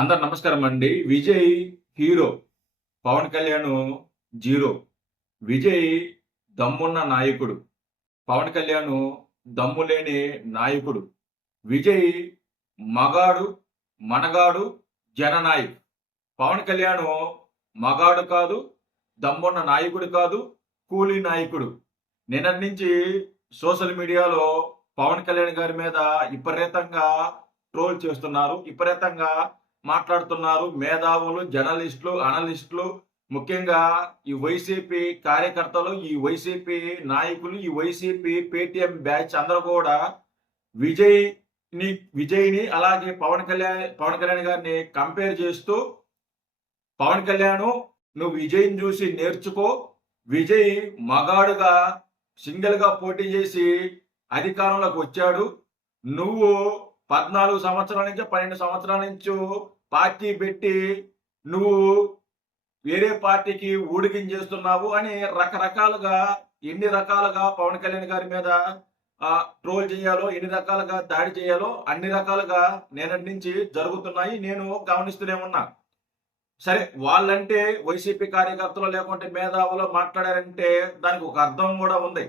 అందరు నమస్కారం అండి. Vijay hero, Pawan Kalyan zero. విజయ్ దమ్మున్న నాయకుడు, పవన్ కళ్యాణ్ దమ్ము లేని నాయకుడు. విజయ్ మగాడు, మనగాడు, జననాయక్. పవన్ కళ్యాణ్ మగాడు కాదు, దమ్మున్న నాయకుడు కాదు, కూలీ నాయకుడు. నిన్నటి నుంచి సోషల్ మీడియాలో పవన్ కళ్యాణ్ గారి మీద విపరీతంగా ట్రోల్ చేస్తున్నారు, విపరీతంగా మాట్లాడుతున్నారు. మేధావులు, జర్నలిస్టులు, అనలిస్టులు, ముఖ్యంగా ఈ వైసీపీ కార్యకర్తలు, ఈ వైసీపీ నాయకులు, ఈ వైసీపీ పేటిఎం బ్యాచ్ అందరూ కూడా విజయ్ని అలాగే పవన్ కళ్యాణ్ గారిని కంపేర్ చేస్తూ, పవన్ కళ్యాణ్ నువ్వు విజయ్ని చూసి నేర్చుకో, విజయ్ మగాడుగా సింగిల్ గా పోటీ చేసి అధికారంలోకి వచ్చాడు, నువ్వు 14 సంవత్సరాల నుంచి 12 సంవత్సరాల నుంచి పార్టీ పెట్టి నువ్వు వేరే పార్టీకి ఊడిగించేస్తున్నావు అని రకరకాలుగా, ఎన్ని రకాలుగా పవన్ కళ్యాణ్ గారి మీద ట్రోల్ చేయాలో, ఎన్ని రకాలుగా దాడి చేయాలో అన్ని రకాలుగా నేనటి నుంచి జరుగుతున్నాయి. నేను గమనిస్తూనే ఉన్నా. సరే, వాళ్ళంటే వైసీపీ కార్యకర్తలు లేకుంటే మేధావులు మాట్లాడారంటే దానికి ఒక అర్థం కూడా ఉంది.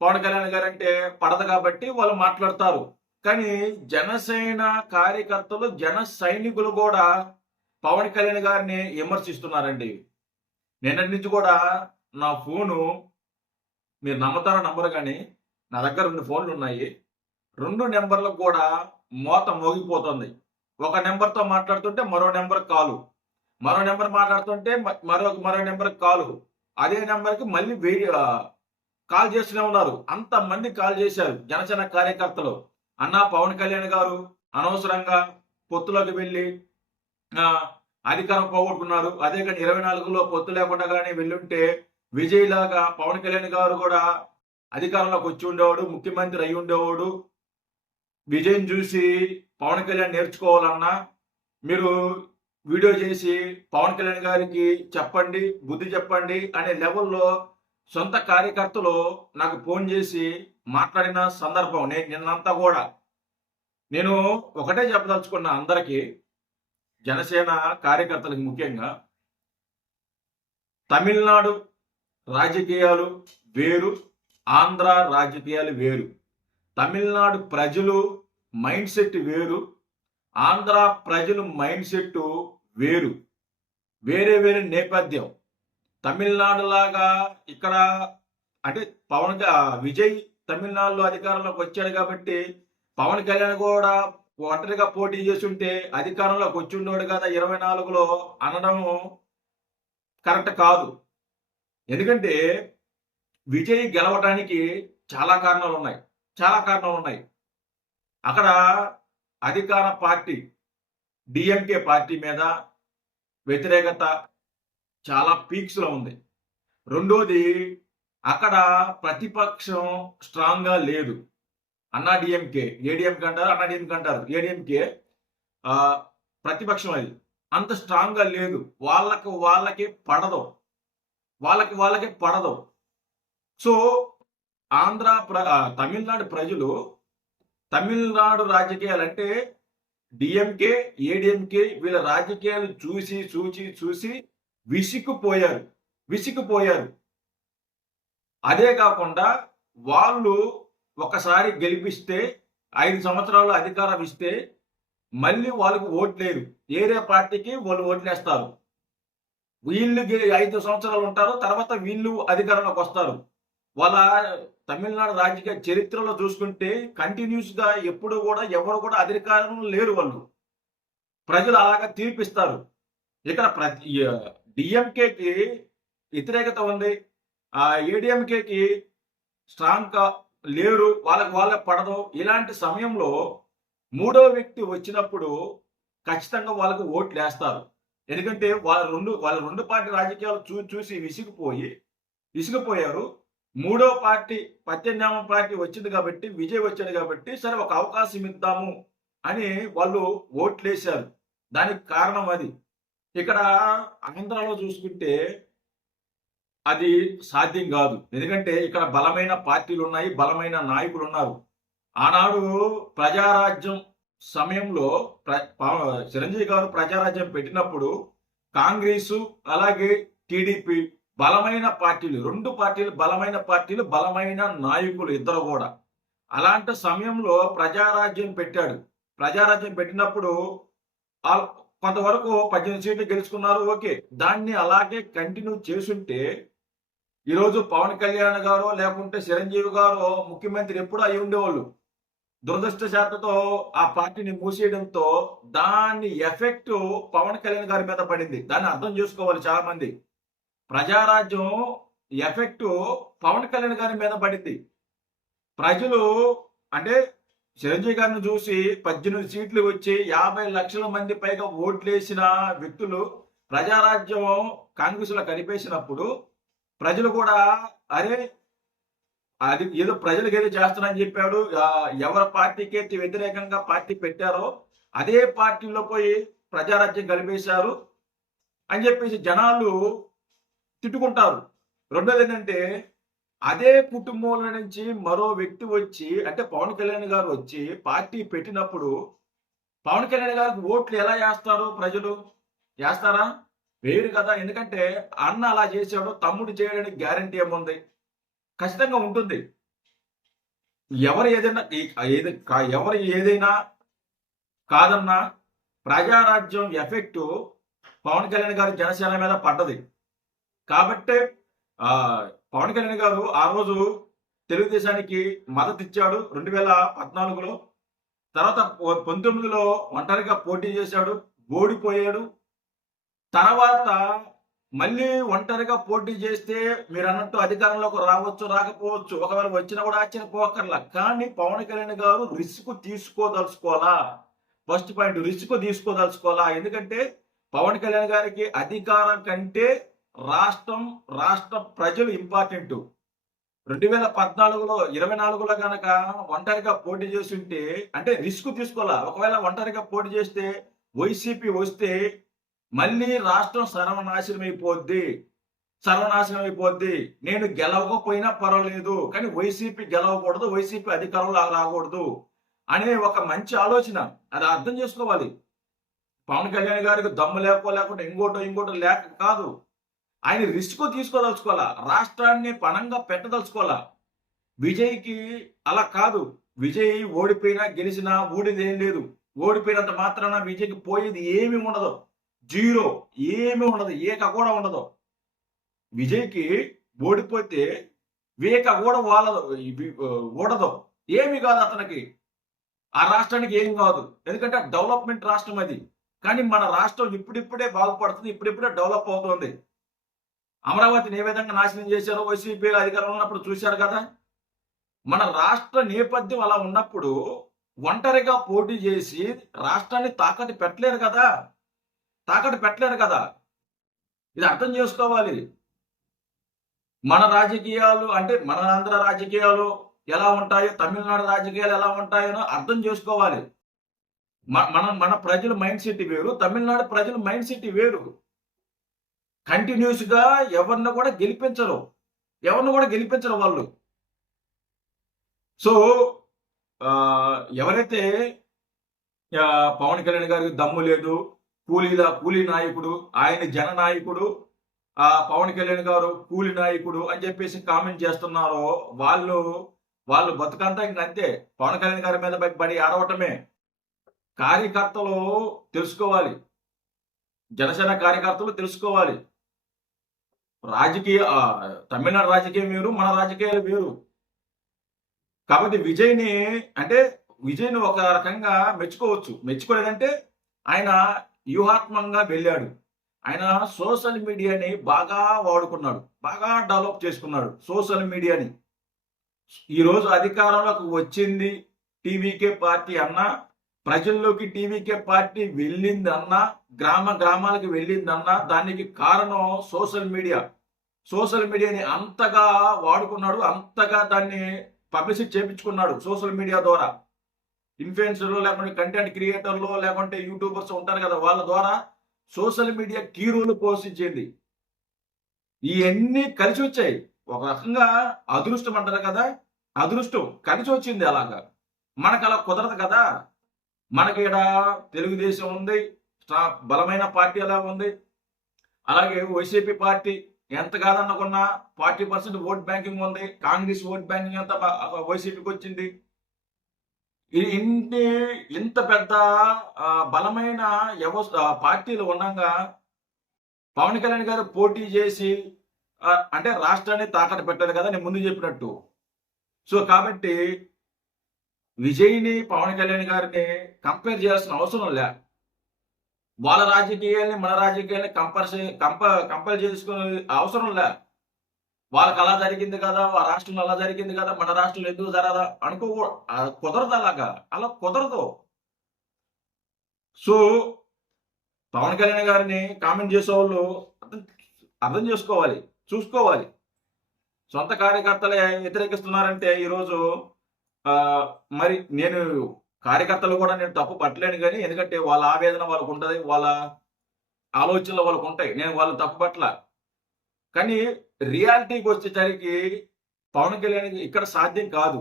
పవన్ కళ్యాణ్ గారు అంటే పడదు కాబట్టి వాళ్ళు మాట్లాడతారు. కానీ జనసేన కార్యకర్తలు, జన సైనికులు కూడా పవన్ కళ్యాణ్ గారిని విమర్శిస్తున్నారండి. నిన్నటి నుంచి కూడా నా ఫోను, మీరు నమ్ముతారో నమ్మరు కానీ నా దగ్గర 2 ఫోన్లు ఉన్నాయి. 2 నెంబర్లకు కూడా మోత మోగిపోతుంది. ఒక నెంబర్తో మాట్లాడుతుంటే మరో నెంబర్ కాలు, మరో నెంబర్ మాట్లాడుతుంటే మరో నెంబర్ కాలు, అదే నెంబర్కి మళ్ళీ కాల్ చేస్తూనే ఉన్నారు. అంతమంది కాల్ చేశారు జనసేన కార్యకర్తలు. అన్నా, పవన్ కళ్యాణ్ గారు అనవసరంగా పొత్తులోకి వెళ్ళి అధికారం పోగొట్టుకున్నారు. అదే కానీ 24లో పొత్తు లేకుండా కానీ వెళ్ళుంటే విజయ్ లాగా పవన్ కళ్యాణ్ గారు కూడా అధికారంలోకి వచ్చి ఉండేవాడు, ముఖ్యమంత్రి అయి ఉండేవాడు. విజయ్ని చూసి పవన్ కళ్యాణ్ నేర్చుకోవాలన్నా మీరు వీడియో చేసి పవన్ కళ్యాణ్ గారికి చెప్పండి, బుద్ధి చెప్పండి అనే లెవెల్లో సొంత కార్యకర్తలు నాకు ఫోన్ చేసి మాట్లాడిన సందర్భం నిన్నంతా కూడా. నేను ఒకటే చెప్పదలుచుకున్నా అందరికీ, జనసేన కార్యకర్తలకు ముఖ్యంగా, తమిళనాడు రాజకీయాలు వేరు, ఆంధ్ర రాజకీయాలు వేరు. తమిళనాడు ప్రజలు మైండ్ సెట్ వేరు, ఆంధ్ర ప్రజలు మైండ్ సెట్ వేరు. వేరే వేరే నేపథ్యం. తమిళనాడు లాగా ఇక్కడ అంటే విజయ్ తమిళనాడులో అధికారంలోకి వచ్చాడు కాబట్టి పవన్ కళ్యాణ్ కూడా ఒంటరిగా పోటీ చేస్తుంటే అధికారంలోకి వచ్చి ఉండేవాడు కదా 24లో అనడం కరెక్ట్ కాదు. ఎందుకంటే విజయ్ గెలవడానికి చాలా కారణాలు ఉన్నాయి. అక్కడ అధికార పార్టీ డిఎంకే పార్టీ మీద వ్యతిరేకత చాలా పీక్స్లో ఉంది. రెండోది, అక్కడ ప్రతిపక్షం స్ట్రాంగ్గా లేదు. అన్నా డిఎంకే, ఏడిఎంకే అంటారు, అన్నా డిఎంకే అంటారు. ఏడిఎంకే ప్రతిపక్షం అది అంత స్ట్రాంగ్గా లేదు. వాళ్ళకి పడదు. సో తమిళనాడు ప్రజలు, తమిళనాడు రాజకీయాలు అంటే డిఎంకే, ఏడిఎంకే వీళ్ళ రాజకీయాలు చూసి విసిగిపోయారు. అదే కాకుండా వాళ్ళు ఒకసారి గెలిపిస్తే 5 సంవత్సరాలు అధికారం ఇస్తే మళ్ళీ వాళ్ళకు ఓట్లేరు. ఏరే పార్టీకి వాళ్ళు ఓట్లేస్తారు. వీళ్ళు 5 సంవత్సరాలు ఉంటారు, తర్వాత వీళ్ళు అధికారంలోకి వస్తారు. వాళ్ళ తమిళనాడు రాజకీయ చరిత్రలో చూసుకుంటే కంటిన్యూస్ గా ఎప్పుడు కూడా ఎవరు కూడా అధికారంలో లేరు. వాళ్ళు ప్రజలు అలాగా తీర్పిస్తారు. ఇక్కడ డిఎంకేకి వ్యతిరేకత ఉంది, ఏడిఎంకేకి స్ట్రాంగ్ గా లేరు, వాళ్ళకి పడదు. ఇలాంటి సమయంలో మూడో వ్యక్తి వచ్చినప్పుడు ఖచ్చితంగా వాళ్ళకు ఓట్లు వేస్తారు. ఎందుకంటే వాళ్ళ రెండు పార్టీ రాజకీయాలు చూసి విసిగిపోయారు. మూడో పార్టీ ప్రత్యామ్నాయ పార్టీ వచ్చింది కాబట్టి, విజయ్ వచ్చాడు కాబట్టి, సరే ఒక అవకాశం ఇద్దాము అని వాళ్ళు ఓట్లేశారు. దానికి కారణం అది. ఇక్కడ ఆంధ్రాలో చూసుకుంటే అది సాధ్యం కాదు. ఎందుకంటే ఇక్కడ బలమైన పార్టీలు ఉన్నాయి, బలమైన నాయకులు ఉన్నారు. ఆనాడు ప్రజారాజ్యం సమయంలో చిరంజీవి గారు ప్రజారాజ్యం పెట్టినప్పుడు కాంగ్రెస్ అలాగే టీడీపీ బలమైన పార్టీలు, 2 పార్టీలు బలమైన పార్టీలు, బలమైన నాయకులు ఇద్దరు కూడా. అలాంటి సమయంలో ప్రజారాజ్యం పెట్టాడు. ప్రజారాజ్యం పెట్టినప్పుడు కొంతవరకు 18 సీట్లు గెలుచుకున్నారు. ఓకే. దాన్ని అలాగే కంటిన్యూ చేసుంటే ఈరోజు పవన్ కళ్యాణ్ గారో లేకుంటే చిరంజీవి గారో ముఖ్యమంత్రి ఎప్పుడూ అయి ఉండేవాళ్ళు. దురదృష్టశాత్తతో ఆ పార్టీని మూసేయడంతో దాని ఎఫెక్ట్ పవన్ కళ్యాణ్ గారి మీద పడింది. దాన్ని అర్థం చేసుకోవాలి చాలా మంది. ప్రజారాజ్యం ఎఫెక్ట్ పవన్ కళ్యాణ్ గారి మీద పడింది. ప్రజలు అంటే చిరంజీవి గారిని చూసి 18 సీట్లు వచ్చి 50 లక్షల మంది పైగా ఓట్లేసిన వ్యక్తులు ప్రజారాజ్యం కాంగ్రెస్ లో కలిపేసినప్పుడు ప్రజలు కూడా అరే అది ఏదో ప్రజలకు ఏదో చేస్తానని చెప్పాడు, ఎవరి పార్టీకి వ్యతిరేకంగా పార్టీ పెట్టారో అదే పార్టీలో పోయి ప్రజారాజ్యం కలిపేశారు అని చెప్పేసి జనాలు తిట్టుకుంటారు. రెండోది ఏంటంటే అదే కుటుంబంలో నుంచి మరో వ్యక్తి వచ్చి అంటే పవన్ కళ్యాణ్ గారు వచ్చి పార్టీ పెట్టినప్పుడు పవన్ కళ్యాణ్ గారికి ఓట్లు ఎలా వేస్తారు? ప్రజలు వేస్తారా? వేయరు కదా. ఎందుకంటే అన్న అలా చేశాడు, తమ్ముడు చేయడానికి గ్యారంటీ ఏముంది? ఖచ్చితంగా ఉంటుంది. ఎవరు ఏదైనా కాదన్నా ప్రజారాజ్యం ఎఫెక్ట్ పవన్ కళ్యాణ్ గారి జనసేన మీద పడ్డది. కాబట్టే పవన్ కళ్యాణ్ గారు ఆ రోజు తెలుగుదేశానికి మద్దతు ఇచ్చాడు 2014లో. తర్వాత 19లో ఒంటరిగా పోటీ చేశాడు, ఓడిపోయాడు. తర్వాత మళ్ళీ ఒంటరిగా పోటీ చేస్తే మీరు అన్నట్టు అధికారంలోకి రావచ్చు, రాకపోవచ్చు. ఒకవేళ వచ్చినా కూడా ఆశ్చర్యపోకర్లా. కానీ పవన్ కళ్యాణ్ గారు రిస్క్ తీసుకోదలుచుకోవాలా. ఫస్ట్ పాయింట్ రిస్క్ తీసుకోదలుచుకోవాలా. ఎందుకంటే పవన్ కళ్యాణ్ గారికి అధికారం కంటే రాష్ట్ర ప్రజలు ఇంపార్టెంట్. 2014లో 24లో కనుక ఒంటరిగా పోటీ చేసి ఉంటే అంటే రిస్క్ తీసుకోవాలా. ఒకవేళ ఒంటరిగా పోటీ చేస్తే వైసీపీ వస్తే మళ్ళీ రాష్ట్రం సర్వనాశనం అయిపోద్ది. నేను గెలవకపోయినా పర్వాలేదు, కానీ వైసీపీ గెలవకూడదు, వైసీపీ అధికారంలో రాకూడదు అనే ఒక మంచి ఆలోచన. అది అర్థం చేసుకోవాలి. పవన్ కళ్యాణ్ గారికి దమ్ము లేకుండా ఇంకోటో లేక కాదు. ఆయన రిస్క్ తీసుకోదలుచుకోవాలా. రాష్ట్రాన్ని పణంగా పెట్టదలుచుకోవాలా. విజయ్కి అలా కాదు. విజయ్ ఓడిపోయినా గెలిచినా ఊడిది ఏం లేదు. ఓడిపోయినంత మాత్రాన విజయ్కి పోయేది ఏమీ ఉండదు. జీరో. ఏమీ ఉండదు. ఏక కూడా ఉండదు. విజయ్కి ఓడిపోతే వేక కూడా ఊడదు. ఏమి కాదు అతనికి. ఆ రాష్ట్రానికి ఏం కాదు. ఎందుకంటే డెవలప్మెంట్ రాష్ట్రం అది. కానీ మన రాష్ట్రం ఇప్పుడిప్పుడే బాగుపడుతుంది, ఇప్పుడిప్పుడే డెవలప్ అవుతుంది. అమరావతిని ఏ విధంగా నాశనం చేశారో వైసీపీ అధికారంలో ఉన్నప్పుడు చూశారు కదా. మన రాష్ట్ర నేపథ్యం అలా ఉన్నప్పుడు ఒంటరిగా పోటీ చేసి రాష్ట్రాన్ని తాకట్టు పెట్టలేరు కదా. ఇది అర్థం చేసుకోవాలి. మన రాజకీయాలు అంటే మన ఆంధ్ర రాజకీయాలు ఎలా ఉంటాయో, తమిళనాడు రాజకీయాలు ఎలా ఉంటాయో అర్థం చేసుకోవాలి. మన ప్రజల మైండ్ సెట్ వేరు, తమిళనాడు ప్రజల మైండ్ సెట్ వేరు. కంటిన్యూస్ గా ఎవరిని కూడా గెలిపించరు వాళ్ళు. సో ఎవరైతే పవన్ కళ్యాణ్ గారికి దమ్ము లేదు, కూలీ నాయకుడు, ఆయన జన నాయకుడు, పవన్ కళ్యాణ్ గారు కూలీ నాయకుడు అని చెప్పేసి కామెంట్ చేస్తున్నారో వాళ్ళు బతుకంతా ఇంకంతే. పవన్ కళ్యాణ్ గారి మీద పడి ఆడవటమే. కార్యకర్తలు తెలుసుకోవాలి. జనసేన కార్యకర్తలు తెలుసుకోవాలి. తమిళనాడు రాజకీయం వేరు, మన రాజకీయాలు వేరు. కాబట్టి విజయ్ని ఒక రకంగా మెచ్చుకోవచ్చు. మెచ్చుకోలేదంటే ఆయన వ్యూహాత్మకంగా వెళ్ళాడు. ఆయన సోషల్ మీడియాని బాగా వాడుకున్నాడు, బాగా డెవలప్ చేసుకున్నాడు సోషల్ మీడియాని. ఈరోజు అధికారంలోకి వచ్చింది టీవీకే పార్టీ అన్నా, ప్రజల్లోకి టీవీకే పార్టీ వెళ్ళిందన్నా, గ్రామాలకు వెళ్ళిందన్నా దానికి కారణం సోషల్ మీడియాని అంతగా వాడుకున్నాడు, అంతగా దాన్ని పబ్లిసిటీ చేపించుకున్నాడు సోషల్ మీడియా ద్వారా. ఇన్ఫ్లుయెన్సర్లు లేకుంటే కంటెంట్ క్రియేటర్లు లేకుంటే యూట్యూబర్స్ ఉంటారు కదా, వాళ్ళ ద్వారా సోషల్ మీడియా కీ రోల్ పోషించింది. ఇవన్నీ కలిసి వచ్చాయి. ఒక రకంగా అదృష్టం అంటారు కదా, అదృష్టం కలిసి వచ్చింది. అలాగా మనకు అలా కుదరదు కదా. మనకి ఈడ తెలుగుదేశం ఉంది, బలమైన పార్టీ ఎలా ఉంది. అలాగే వైసీపీ పార్టీ ఎంత కాదనుకున్నా 40% ఓట్ బ్యాంకింగ్ ఉంది. కాంగ్రెస్ ఓట్ బ్యాంకింగ్ అంతా వైసీపీకి వచ్చింది. ఇన్ని ఇంత పెద్ద బలమైన పార్టీలు ఉండంగా పవన్ కళ్యాణ్ గారు పోటీ చేసి అంటే రాష్ట్రాన్ని తాకట్టు పెట్టారు కదా నేను ముందు చెప్పినట్టు. సో కాబట్టి విజయ్ని పవన్ కళ్యాణ్ గారిని కంపేర్ చేయాల్సిన అవసరం లే. వాళ్ళ రాజకీయాల్ని మన రాజకీయాల్ని కంపేర్ చేసుకునే అవసరం లే. వాళ్ళకి అలా జరిగింది కదా, ఆ రాష్ట్రంలో అలా జరిగింది కదా, మన రాష్ట్రంలో ఎందుకు జరగదా కుదరదు. అలా కుదరదు. సో పవన్ కళ్యాణ్ గారిని కామెంట్ చేసేవాళ్ళు అర్థం చేసుకోవాలి, చూసుకోవాలి. సొంత కార్యకర్తలే వ్యతిరేకిస్తున్నారంటే ఈరోజు మరి నేను కార్యకర్తలు కూడా నేను తప్పు పట్టలేను కానీ, ఎందుకంటే వాళ్ళ ఆవేదన వాళ్ళకు ఉంటుంది, వాళ్ళ ఆలోచనలు వాళ్ళకు ఉంటాయి. నేను వాళ్ళు తప్పు పట్ల. కానీ రియాలిటీకి వచ్చేసరికి పవన్ కళ్యాణ్ ఇక్కడ సాధ్యం కాదు.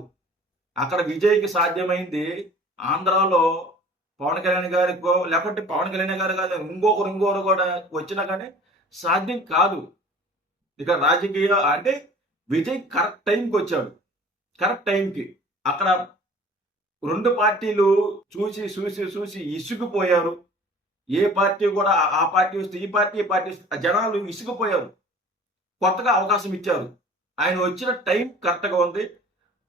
అక్కడ విజయ్కి సాధ్యమైంది ఆంధ్రాలో పవన్ కళ్యాణ్ గారికో లేకపోతే పవన్ కళ్యాణ్ గారు కాదు ఇంకొకరు కూడా వచ్చినా కానీ సాధ్యం కాదు. ఇక్కడ రాజకీయ అంటే విజయ్ కరెక్ట్ టైంకి వచ్చాడు. కరెక్ట్ టైంకి అక్కడ రెండు పార్టీలు చూసి ఇసుకుపోయారు. ఏ పార్టీ కూడా ఆ పార్టీ వస్తే ఈ పార్టీ వస్తే జనాలు ఇసుకుపోయారు. కొత్తగా అవకాశం ఇచ్చారు. ఆయన వచ్చిన టైం కరెక్ట్గా ఉంది.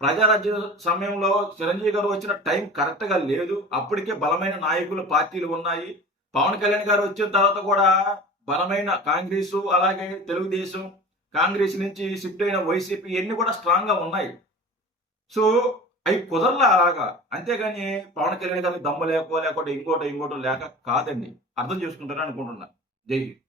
ప్రజారాజ్య సమయంలో చిరంజీవి గారు వచ్చిన టైం కరెక్ట్గా లేదు. అప్పటికే బలమైన నాయకులు పార్టీలు ఉన్నాయి. పవన్ కళ్యాణ్ గారు వచ్చిన తర్వాత కూడా బలమైన కాంగ్రెస్ అలాగే తెలుగుదేశం, కాంగ్రెస్ నుంచి షిఫ్ట్ అయిన వైసీపీ ఇవన్నీ కూడా స్ట్రాంగ్ గా ఉన్నాయి. సో అవి కుదరలా అలాగా. అంతేగాని పవన్ కళ్యాణ్ గారికి దమ్ము లేకపోతే ఇంకోటో లేక కాదండి. అర్థం చేసుకుంటారని అనుకుంటున్నా. జై హింద్.